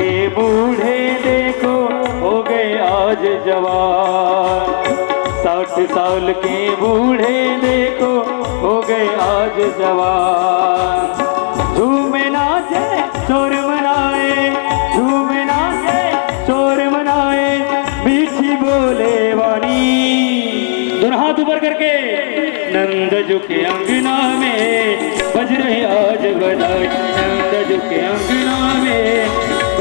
के बूढ़े देखो हो गए आज जवान। साठ साल के बूढ़े देखो हो गए आज जवान। झूमे नाचे चोर मनाए झूमे नाचे चोर मनाए मीठी बोले वाणी। दोनों हाथ ऊपर करके। नंद झुके अंगना में बज रहे आज बधाई नंद झुके अंगना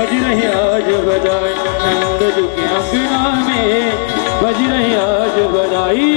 बज रही आज बजाए नंद जुगे अंगना में बज रही आज बजाई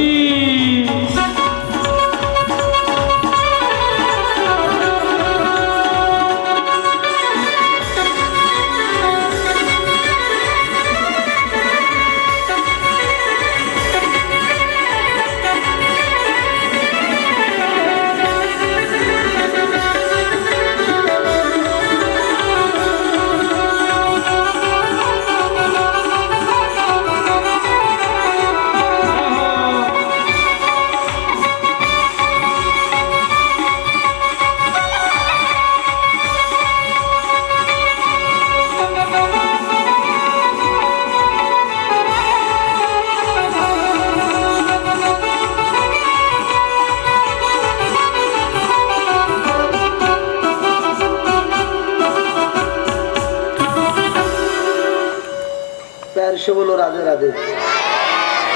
से बोलो राधे राधे.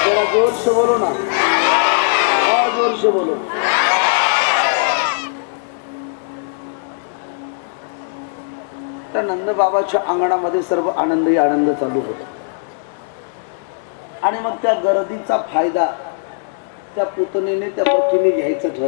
जरा जोर से बोलो ना. और जोर से बोलो. त्या नंद बाबाच्या अंगणामध्ये सर्व आनंदही आनंद चालू होता. आणि मग त्या गर्दीचा फायदा त्या पुतणीने त्या पतीने घ्यायचं ठरवलं